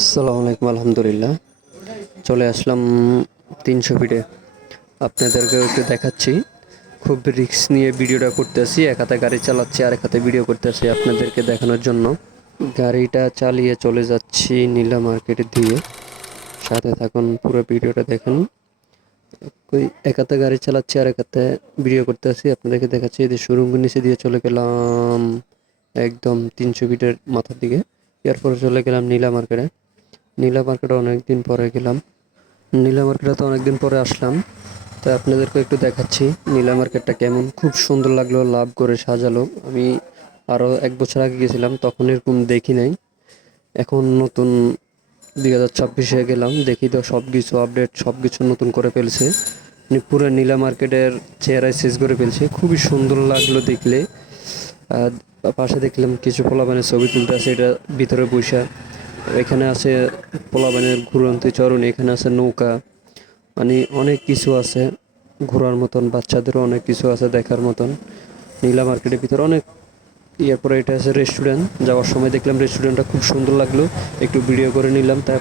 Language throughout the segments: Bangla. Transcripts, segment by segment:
আসসালামু আলাইকুম। আলহামদুলিল্লাহ চলে আসলাম 300 ফিটে। আপনাদেরকে একটু দেখাচ্ছি। খুব রিস্ক নিয়ে ভিডিওটা করতেছি, এক হাতে গাড়ি চালাচ্ছি আর এক হাতে ভিডিও করতেছি আপনাদেরকে দেখানোর জন্য। গাড়িটা চালিয়ে চলে যাচ্ছি নীলা মার্কেট দিয়ে। সাথে থাকুন, পুরো ভিডিওটা দেখুন। এক হাতে গাড়ি চালাচ্ছি আর এক হাতে ভিডিও করতেছি, আপনাদেরকে দেখাচ্ছি। এই শোরুমের নিচে দিয়ে চলে গেলাম একদম 300 ফিটের মাথার দিকে। এরপরে চলে গেলাম নীলা মার্কেটে। নীলা মার্কেটে অনেকদিন পরে গেলাম। নীলা মার্কেটে তো অনেকদিন পরে আসলাম, তাই আপনাদেরকে একটু দেখাচ্ছি নীলা মার্কেটটা কেমন। খুব সুন্দর লাগলো, লাভ করে সাজালো। আমি আরও 1 বছর আগে গেছিলাম, তখন এরকম দেখি নাই। এখন নতুন 2026-এ গেলাম, দেখি তো সব কিছু আপডেট, সব কিছু নতুন করে ফেলছে। পুরো নীলা মার্কেটের চেহারায় শেষ করে ফেলছে। খুবই সুন্দর লাগলো দেখলে। পাশে দেখলাম কিছু পোলাপানের ছবি তুলতে আছে, এটা ভিতরে বৈশা। এখানে আছে পোলাপানের ঘুরন্ত চরণ, এখানে আছে নৌকা, মানে অনেক কিছু আছে ঘোরার মতন। বাচ্চাদেরও অনেক কিছু আছে দেখার মতন নীলা মার্কেটের ভিতরে অনেক। এরপরে এটা আছে রেস্টুরেন্ট। যাওয়ার সময় দেখলাম রেস্টুরেন্টটা খুব সুন্দর লাগলো, একটু ভিডিও করে নিলাম, তাই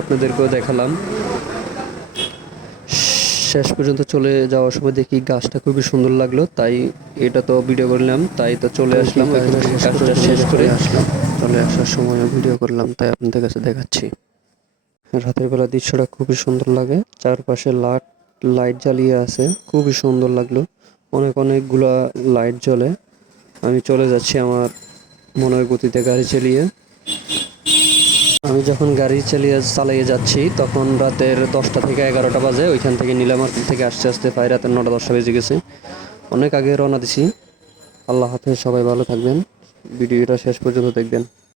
আপনাদেরকেও দেখালাম। শেষ পর্যন্ত চলে যাওয়ার সময় দেখি গাছটা খুবই সুন্দর লাগলো, তাই এটা তো ভিডিও করলাম। তাই তো চলে আসলাম, কাজটা শেষ করে আসলাম। চলে আসার সময় ভিডিও করলাম, তাই আপনাদের কাছে দেখাচ্ছি। রাতের বেলা দৃশ্যটা খুবই সুন্দর লাগে, চারপাশে লাইট জ্বালিয়ে আছে, খুবই সুন্দর লাগলো। অনেকগুলা লাইট জ্বলে। আমি চলে যাচ্ছি আমার মনের গতিতে গাড়ি চালিয়ে। আমি যখন গাড়ি চালিয়ে যাচ্ছি তখন রাতের 10টা থেকে 11টা বাজে। ওইখান থেকে নীলা মার্কেট থেকে আসতে প্রায় রাতের 9টা-10টা বেজে গেছে। অনেক আগে রওনা দিছি। আল্লাহ হাফেজ, সবাই ভালো থাকবেন, ভিডিওটা শেষ পর্যন্ত দেখবেন।